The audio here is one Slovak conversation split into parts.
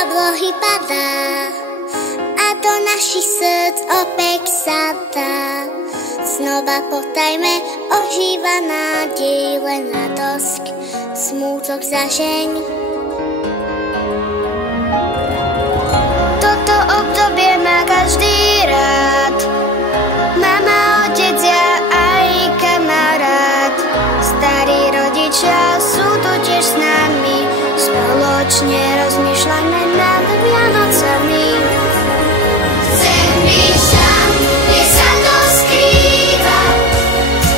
oblohy padá a do našich srdc opäť sa dá. Znova potajme, ožíva nádej, len radosť, smútok zažeň. Toto obdobie má každý rád, mama, otec, ja aj kamarát. Starí rodičia sú tu tiež s nami, spoločne rozmýšľame nad Vianocami. Chcem byť tam, kde sa to skrýva,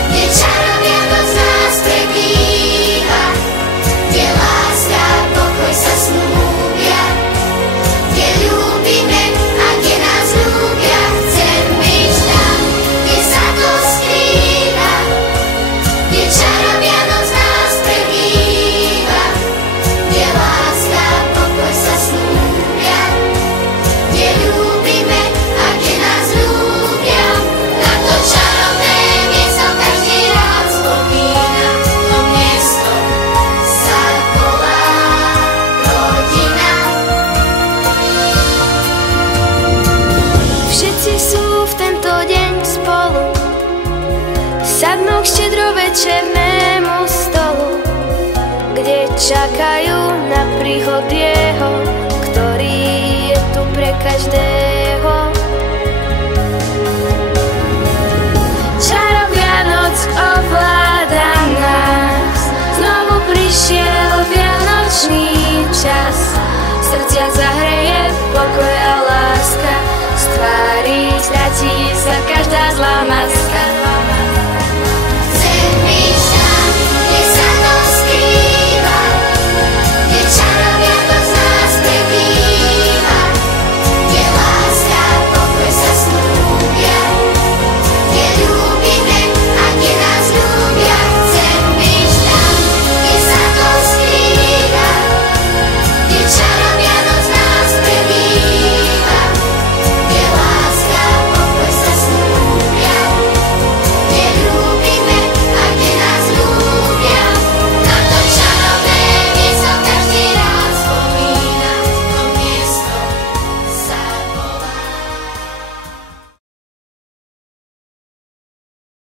kde čaro Vianoc nás prebýva, kde láska a pokoj sa snúbia, kde ľúbime a kde nás ľúbia. Chcem byť tam, kde sa to skrýva, kde čaro Vianoc nás prebýva, kde láska a pokoj sa snúbia, kde ľúbime a kde nás ľúbia. Na to čarovné miesto každý rád spomína, to miesto sa volá rodina. Všetci sú v tento deň spolu, sadnú k štedrovečernému stolu, kde čakajú na príchod jeho, ktorý je tu pre každého. Čaro Vianoc ovláda nás, znovu prišiel vianočný čas. V srdciach zahreje pokoj a láska, z tvári stratí sa každá zlá maska.